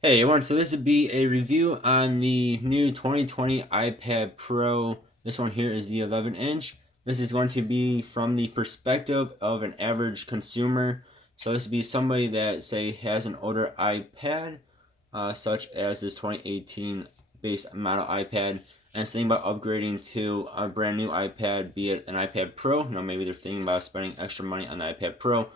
Hey everyone, so this would be a review on the new 2020 iPad Pro. This one here is the 11 inch. This is going to be from the perspective of an average consumer. So this would be somebody that, say, has an older iPad, such as this 2018 base model iPad, and is thinking about upgrading to a brand new iPad, be it an iPad Pro. Maybe they're thinking about spending extra money on the iPad Pro,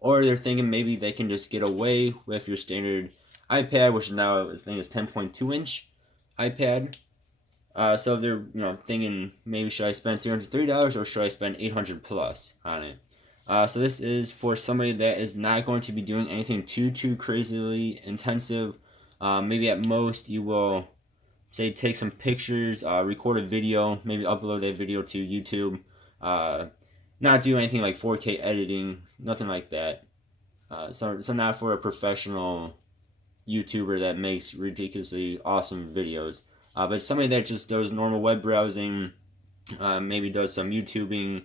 or they're thinking maybe they can just get away with your standard iPad, which now I think is 10.2-inch iPad. So they're thinking maybe should I spend $330 or should I spend 800 plus on it. So this is for somebody that is not going to be doing anything too crazily intensive. Maybe at most you will say take some pictures, record a video, maybe upload that video to YouTube. Uh, Not do anything like 4K editing, nothing like that. So not for a professional YouTuber that makes ridiculously awesome videos. But somebody that just does normal web browsing, maybe does some YouTubing,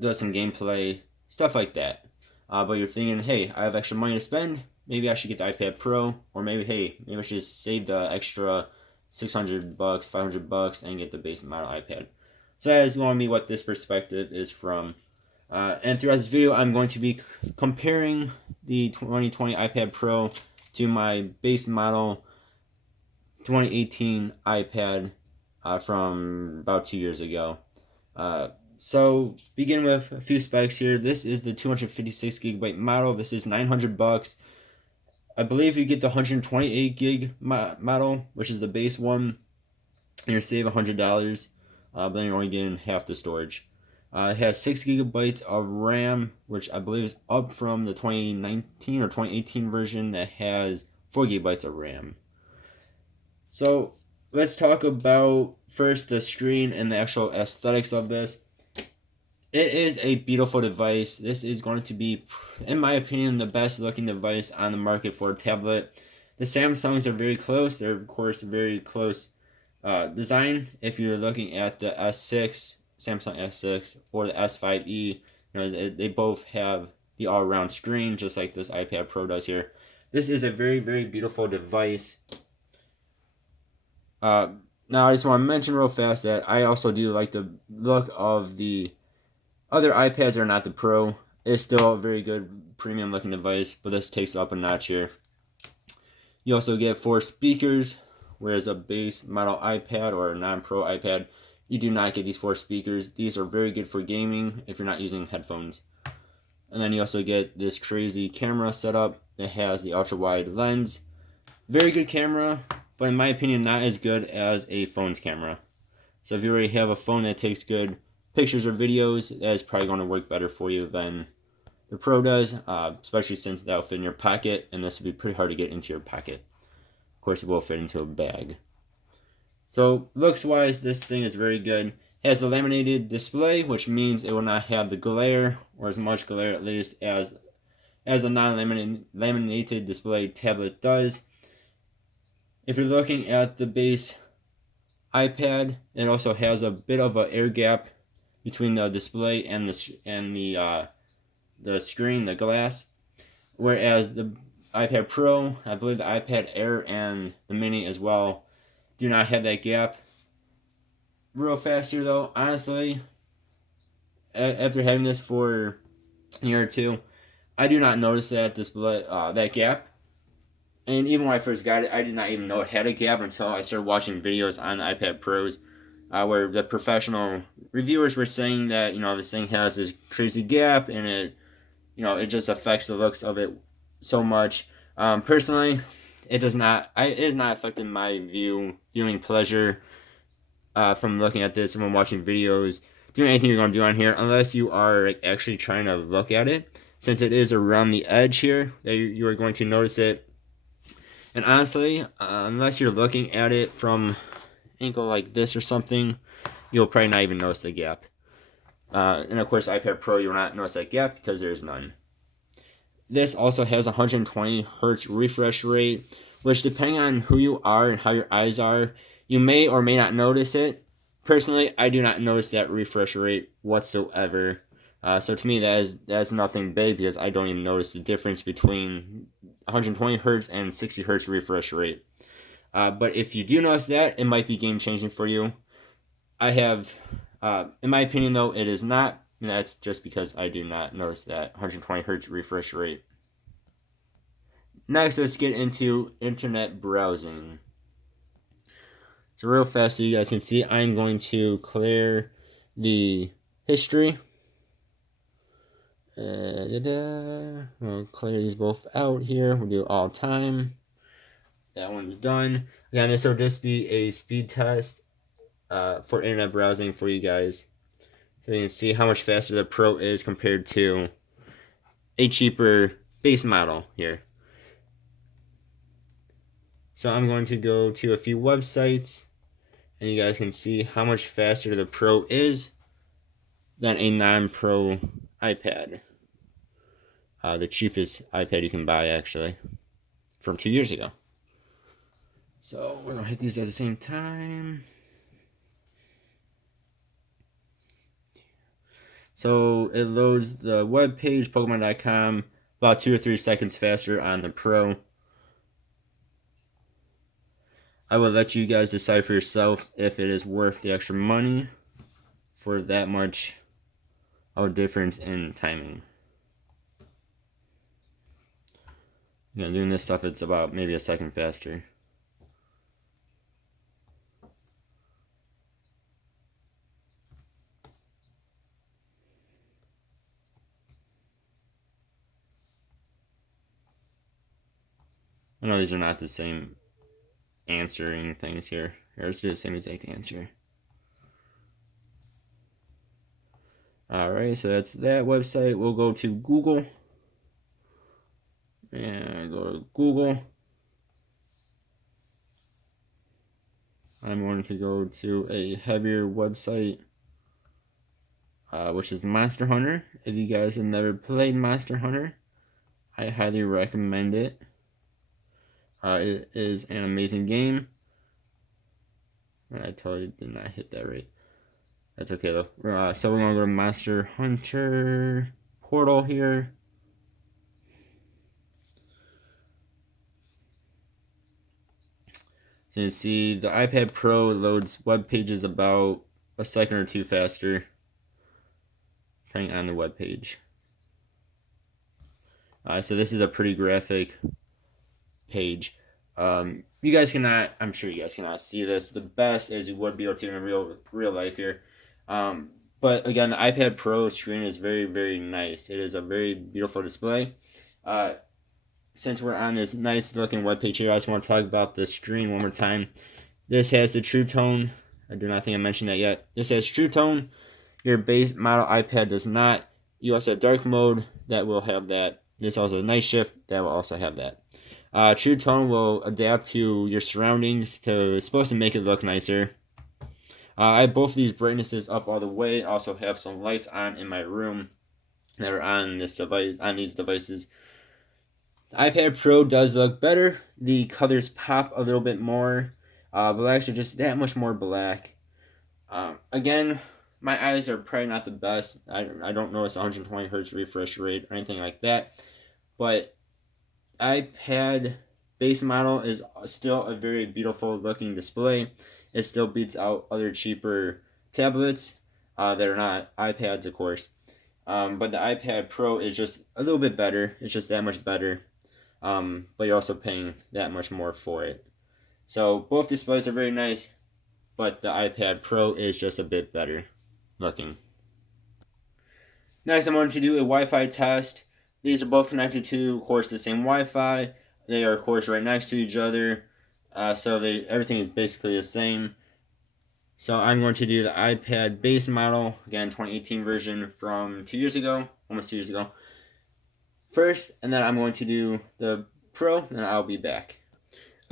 does some gameplay, stuff like that. But you're thinking, hey, I have extra money to spend. Maybe I should get the iPad Pro, or maybe, hey, maybe I should just save the extra $600, $500, and get the base model iPad. So that is going to be what this perspective is from. And throughout this video, I'm going to be comparing the 2020 iPad Pro to my base model 2018 iPad from about 2 years ago. So begin with a few specs here. This is the 256 gigabyte model. This is $900. I believe you get the 128 gig model, which is the base one, and you save $100. But then you're only getting half the storage. It has 6 gigabytes of RAM, which I believe is up from the 2019 or 2018 version that has 4 gigabytes of RAM. So let's talk about first the screen and the actual aesthetics of this. It is a beautiful device. This is going to be, in my opinion, the best looking device on the market for a tablet. The Samsungs are very close. They're, of course, very close design. If you're looking at the S6, Samsung S6, or the S5e, they both have the all-around screen, just like this iPad Pro does here. This is a very beautiful device. Now, I just want to mention real fast that I also do like the look of the other iPads that are not the Pro. It's still a very good premium looking device, but this takes it up a notch here. You also get 4 speakers, whereas a base model iPad or a non-Pro iPad, you do not get these 4 speakers. These are very good for gaming if you're not using headphones. And then you also get this crazy camera setup that has the ultra-wide lens. Very good camera, but in my opinion, not as good as a phone's camera. So if you already have a phone that takes good pictures or videos, that is probably going to work better for you than the Pro does, especially since that will fit in your pocket, and this will be pretty hard to get into your pocket. Of course, it will fit into a bag. So looks-wise, this thing is very good. It has a laminated display, which means it will not have the glare, or as much glare at least, as a non-laminated display tablet does. If you're looking at the base iPad, it also has a bit of an air gap between the display and the screen, the glass. Whereas the iPad Pro, I believe the iPad Air and the Mini as well, do not have that gap. Real fast here though, honestly, after having this for a year or two, I do not notice that display, that gap. And even when I first got it, I did not even know it had a gap until I started watching videos on the iPad Pros, where the professional reviewers were saying that this thing has this crazy gap and it just affects the looks of it so much. Personally, it does not. It is not affecting my viewing pleasure from looking at this and when watching videos, doing anything you're going to do on here, unless you are actually trying to look at it. Since it is around the edge here, that you are going to notice it. And honestly, unless you're looking at it from an angle like this or something, you'll probably not even notice the gap. And of course, iPad Pro, you'll not notice that gap because there's none. This also has 120 hertz refresh rate, which depending on who you are and how your eyes are, you may or may not notice it. Personally, I do not notice that refresh rate whatsoever. So to me, that's nothing big because I don't even notice the difference between 120 hertz and 60 hertz refresh rate. But if you do notice that, it might be game changing for you. I have, in my opinion though, it is not. And that's just because I do not notice that 120 hertz refresh rate. Next, let's get into internet browsing. So real fast, so you guys can see, I'm going to clear the history. We'll clear these both out here. We'll do all time. That one's done. Again, this will just be a speed test for internet browsing for you guys. So you can see how much faster the Pro is compared to a cheaper base model here. So I'm going to go to a few websites, and you guys can see how much faster the Pro is than a non-Pro iPad. The cheapest iPad you can buy, actually, from 2 years ago. So we're going to hit these at the same time. So it loads the web page, Pokemon.com, about 2 or 3 seconds faster on the Pro. I will let you guys decide for yourself if it is worth the extra money for that much of a difference in timing. Doing this stuff, it's about maybe a second faster. I know these are not the same answering things here. Let's do the same exact answer. Alright, so that's that website. We'll go to Google. And go to Google. I'm going to go to a heavier website, which is Monster Hunter. If you guys have never played Monster Hunter, I highly recommend it. It is an amazing game. And I totally did not hit that right. That's okay though. So we're going to go to Monster Hunter portal here. So you can see the iPad Pro loads web pages about a second or two faster, depending on the web page. So this is a pretty graphic page. You guys cannot, I'm sure you guys cannot see this the best as you would be able to in real life here. But again, the iPad Pro screen is very, very nice. It is a very beautiful display. Since we're on this nice looking webpage here, I just want to talk about the screen one more time. This has the True Tone. I do not think I mentioned that yet. This has True Tone. Your base model iPad does not. You also have dark mode that will have that. This also has night shift that will also have that. True Tone will adapt to your surroundings. It's supposed to make it look nicer. I have both of these brightnesses up all the way. I also have some lights on in my room that are on this device, on these devices. The iPad Pro does look better. The colors pop a little bit more. Blacks are just that much more black. Again, my eyes are probably not the best. I don't notice 120 hertz refresh rate or anything like that. But iPad base model is still a very beautiful looking display. It still beats out other cheaper tablets that are not iPads, of course. But the iPad Pro is just a little bit better. It's just that much better. But you're also paying that much more for it. So both displays are very nice, but the iPad Pro is just a bit better looking. Next, I'm going to do a Wi-Fi test. These are both connected to, of course, the same Wi-Fi. They are, of course, right next to each other. So everything is basically the same. So I'm going to do the iPad base model, again, 2018 version from 2 years ago, almost 2 years ago, first, and then I'm going to do the Pro, and I'll be back.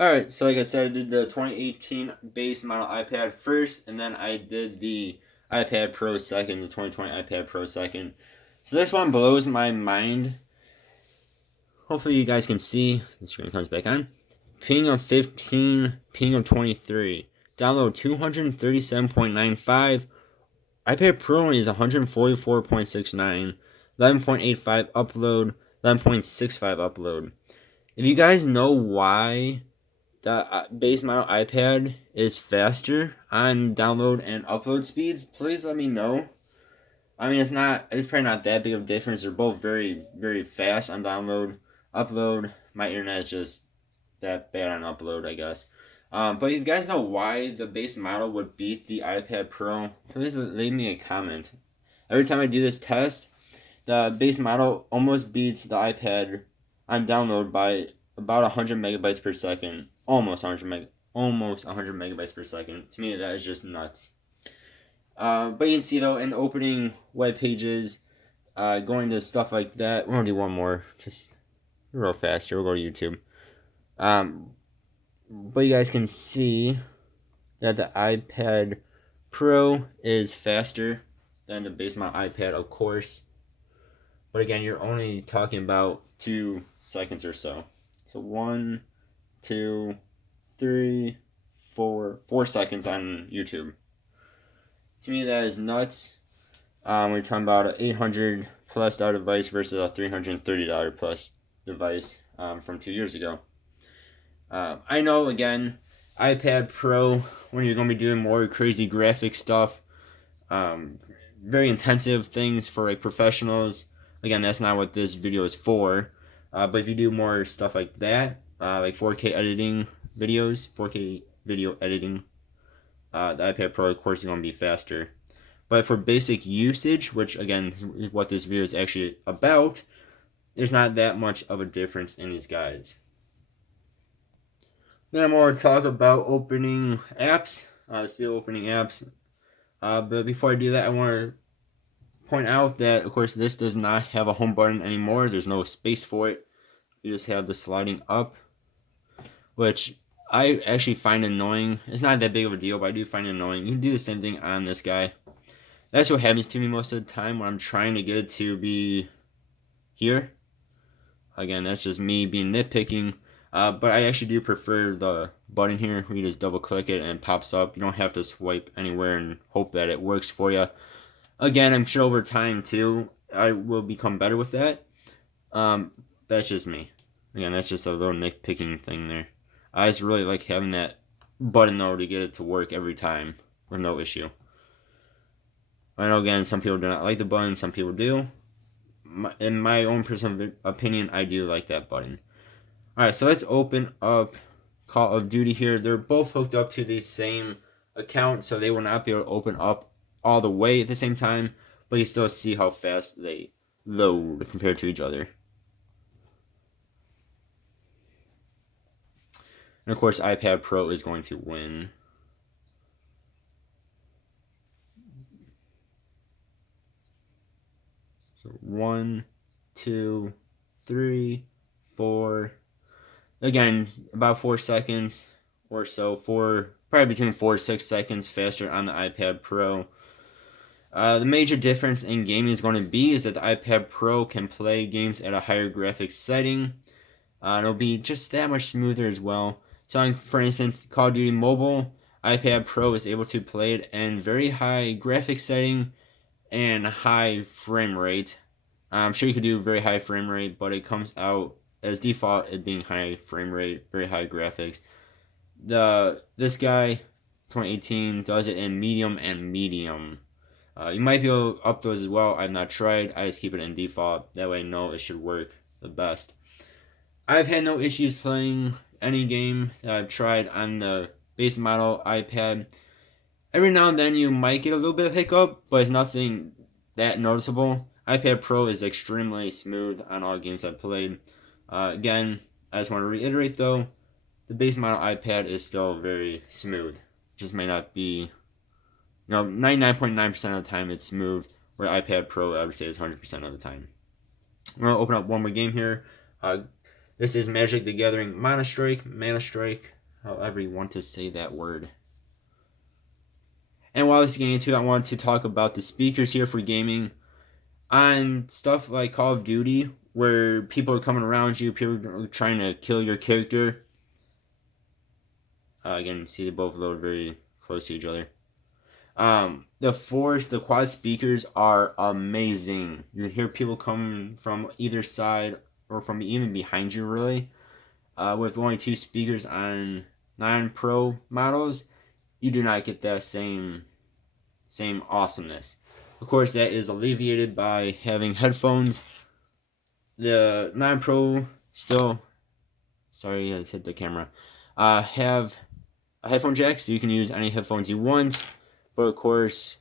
Alright, so like I said, I did the 2018 base model iPad first, and then I did the iPad Pro second, the 2020 iPad Pro second. So this one blows my mind. Hopefully you guys can see. The screen comes back on. Ping of 15, ping of 23. Download 237.95. iPad Pro is 144.69. 11.85 upload. 11.65 upload. If you guys know why the base model iPad is faster on download and upload speeds, please let me know. I mean, it's probably not that big of a difference. They're both very, very fast on download. Upload, my internet is just that bad on upload, I guess. But if you guys know why the base model would beat the iPad Pro, please leave me a comment. Every time I do this test, the base model almost beats the iPad on download by about 100 megabytes per second. Almost 100 megabytes per second. To me, that is just nuts. But you can see though, in opening web pages, going to stuff like that. We're gonna do one more, just real fast here. We'll go to YouTube. But you guys can see that the iPad Pro is faster than the base model iPad, of course. But again, you're only talking about 2 seconds or so. So 1, 2, 3, 4 seconds on YouTube. To me, that is nuts. We're talking about an $800 plus device versus a $330 plus device from 2 years ago. I know, again, iPad Pro, when you're going to be doing more crazy graphic stuff, very intensive things for like professionals. Again, that's not what this video is for. But if you do more stuff like that, like 4K editing videos, 4K video editing, the iPad Pro, of course, is going to be faster. But for basic usage, which again is what this video is actually about, there's not that much of a difference in these guys. Then I'm going to talk about opening apps. This video opening apps. But before I do that, I want to point out that, of course, this does not have a home button anymore. There's no space for it. You just have the sliding up, which I actually find annoying. It's not that big of a deal, but I do find it annoying. You can do the same thing on this guy. That's what happens to me most of the time when I'm trying to get it to be here. Again, that's just me being nitpicking. But I actually do prefer the button here where you just double click it and it pops up. You don't have to swipe anywhere and hope that it works for you. Again, I'm sure over time too, I will become better with that. That's just me. Again, that's just a little nitpicking thing there. I just really like having that button though to get it to work every time with no issue. I know, again, some people do not like the button, some people do. In my own personal opinion, I do like that button. Alright, so let's open up Call of Duty here. They're both hooked up to the same account, so they will not be able to open up all the way at the same time, but you still see how fast they load compared to each other. And of course, iPad Pro is going to win. So 1, 2, 3, 4. Again, about 4 seconds or so. Probably between 4 to 6 seconds faster on the iPad Pro. The major difference in gaming is going to be is that the iPad Pro can play games at a higher graphics setting. It'll be just that much smoother as well. So, for instance, Call of Duty Mobile, iPad Pro is able to play it in very high graphics setting and high frame rate. I'm sure you could do very high frame rate, but it comes out as default it being high frame rate, very high graphics. This guy, 2018, does it in medium and medium. You might be able to up those as well. I've not tried. I just keep it in default. That way I know it should work the best. I've had no issues playing any game that I've tried on the base model iPad. Every now and then you might get a little bit of hiccup, but it's nothing that noticeable. iPad Pro is extremely smooth on all games I've played. Again, I just want to reiterate though, the base model iPad is still very smooth. Just may not be, 99.9% of the time it's smooth, where iPad Pro I would say is 100% of the time. We're going to open up one more game here. This is Magic the Gathering Mana Strike, however you want to say that word. And while this is getting into it, I want to talk about the speakers here for gaming. On stuff like Call of Duty, where people are coming around you, people are trying to kill your character. Again, you see they both load very close to each other. The quad speakers are amazing. You can hear people coming from either side or from even behind you, really. with only 2 speakers on 9 Pro models, you do not get that same awesomeness. Of course, that is alleviated by having headphones. The 9 Pro still, sorry, I just hit the camera, have a headphone jack, so you can use any headphones you want. But of course,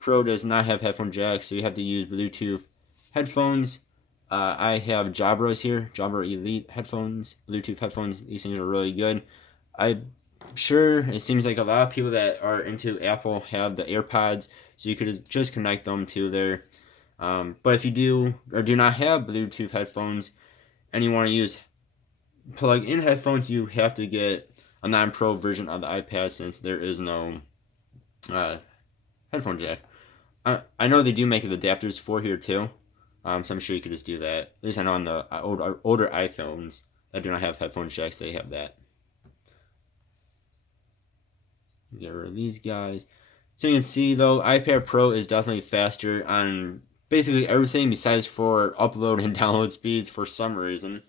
Pro does not have headphone jack, so you have to use Bluetooth headphones. I have Jabras here, Jabra Elite headphones, Bluetooth headphones. These things are really good. I'm sure it seems like a lot of people that are into Apple have the AirPods, so you could just connect them to their. But if you do or do not have Bluetooth headphones and you want to use plug-in headphones, you have to get a non-pro version of the iPad since there is no headphone jack. I know they do make adapters for here too, so I'm sure you could just do that. At least I know on the older iPhones that do not have headphone jacks, they have that. Get rid of these guys. So you can see though, iPad Pro is definitely faster on basically everything besides for upload and download speeds for some reason.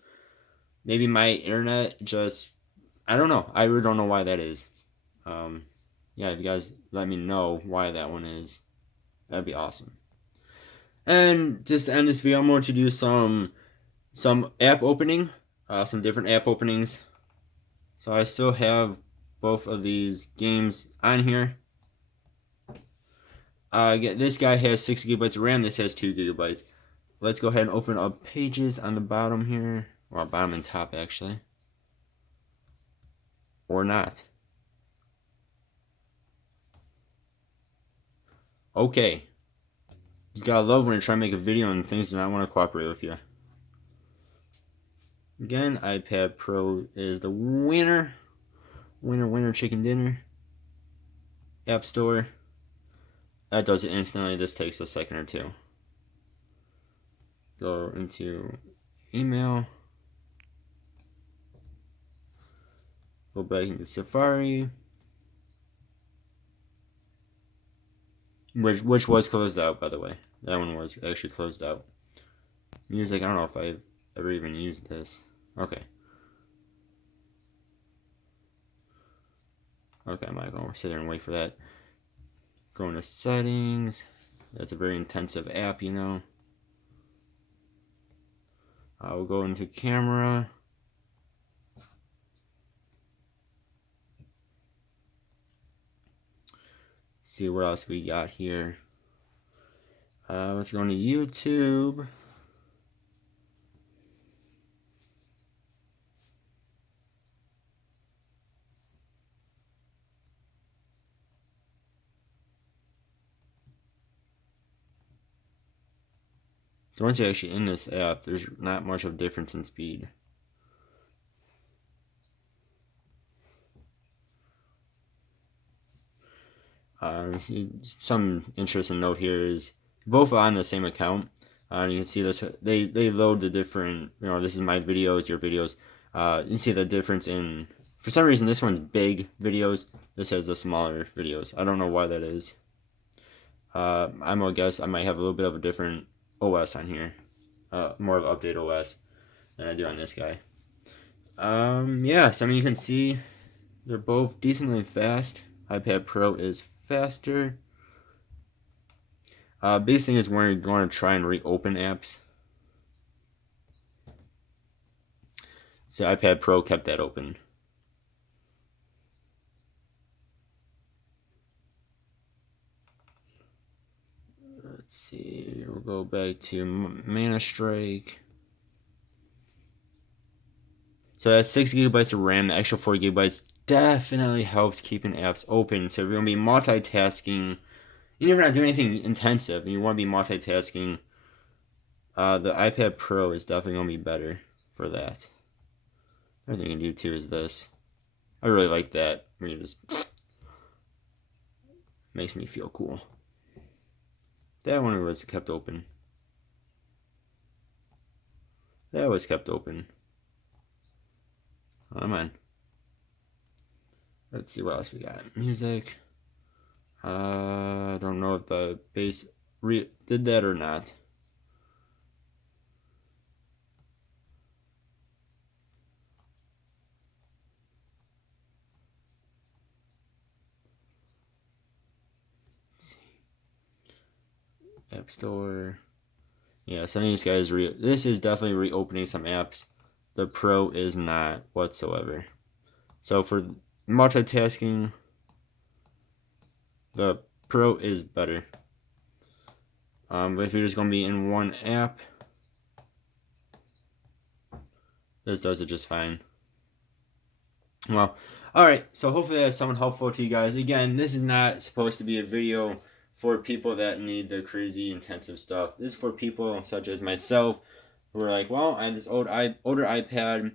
Maybe my internet just, I don't know. I really don't know why that is. Yeah, if you guys let me know why that one is, that'd be awesome. And just to end this video, I'm going to do some app opening, some different app openings. So I still have both of these games on here. This guy has 6 gigabytes of RAM. This has 2 gigabytes. Let's go ahead and open up Pages on the bottom here, or bottom and top actually, or not. Okay. You gotta love when you try to make a video and things do not want to cooperate with you. Again, iPad Pro is the winner. Winner, chicken dinner. App Store. That does it instantly. This takes a second or two. Go into email. Go back into Safari. Which was closed out, by the way. That one was actually closed out. Music, I don't know if I've ever even used this. Okay. Okay, I'm not going to sit there and wait for that. Go into settings. That's a very intensive app, you know. We'll go into camera. See what else we got here. Let's go into YouTube. So once you're actually in this app, there's not much of a difference in speed. Some interesting note here is both on the same account. You can see this. They load the different. You know, this is my videos, your videos. You can see the difference in. For some reason, this one's big videos. This has the smaller videos. I don't know why that is. I'm gonna guess I might have a little bit of a different OS on here, more of update OS than I do on this guy. Yeah, so I mean you can see they're both decently fast. iPad Pro is faster. Biggest thing is when you're going to try and reopen apps. So iPad Pro kept that open. Let's see, we'll go back to Mana Strike. So that's 6 gigabytes of RAM. The extra 4 gigabytes definitely helps keeping apps open. So if you're going to be multitasking, you're never not doing anything intensive, and you want to be multitasking, the iPad Pro is definitely going to be better for that. Another thing you can do too is this. I really like that. Where you just makes me feel cool. That one was kept open. That was kept open. Come on. Let's see what else we got. Music. I don't know if the bass did that or not. App Store. Yeah, some of these guys, this is definitely reopening some apps. The Pro is not whatsoever. So for multitasking, the Pro is better. But if you're just going to be in one app, this does it just fine. Well, alright, so hopefully that's somewhat helpful to you guys. Again, this is not supposed to be a video for people that need the crazy intensive stuff. This is for people such as myself who are like, well, I have this older iPad.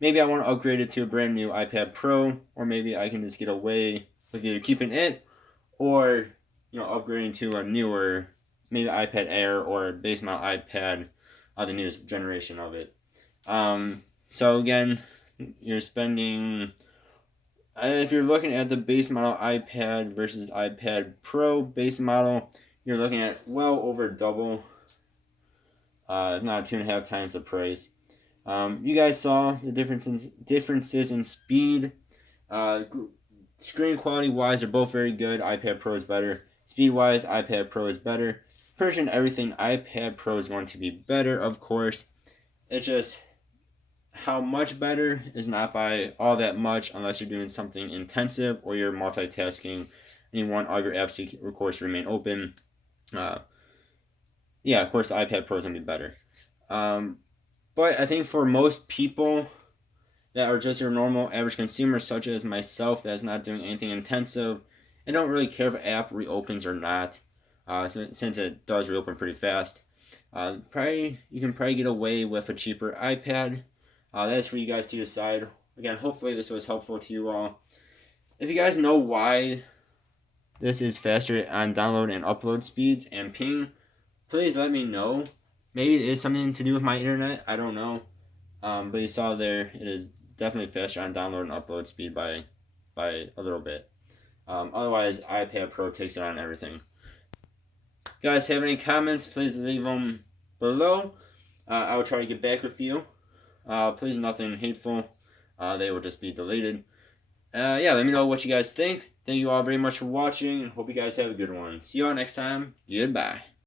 Maybe I want to upgrade it to a brand new iPad Pro, or maybe I can just get away with either keeping it or, you know, upgrading to a newer, maybe iPad Air or base model iPad, the newest generation of it. So again, you're spending, if you're looking at the base model iPad versus iPad Pro base model, you're looking at well over double, if not 2.5 times the price. You guys saw the differences in speed. Screen quality wise, they're both very good. iPad Pro is better. Speed wise, iPad Pro is better. Pretty much everything, iPad Pro is going to be better, of course. It's just how much better is not by all that much unless you're doing something intensive or you're multitasking and you want all your apps to, of course, remain open. Yeah, of course, the iPad Pro is going to be better. But I think for most people that are just your normal average consumer, such as myself, that's not doing anything intensive and don't really care if an app reopens or not, since it does reopen pretty fast, you can probably get away with a cheaper iPad. That's for you guys to decide. Again, hopefully this was helpful to you all. If you guys know why this is faster on download and upload speeds and ping, please let me know. Maybe it is something to do with my internet. I don't know. But you saw there, it is definitely faster on download and upload speed by a little bit. Otherwise, iPad Pro takes it on everything. Guys, have any comments, please leave them below. I will try to get back with you. Please, nothing hateful. They will just be deleted. Yeah, let me know what you guys think. Thank you all very much for watching, and hope you guys have a good one. See you all next time. Goodbye.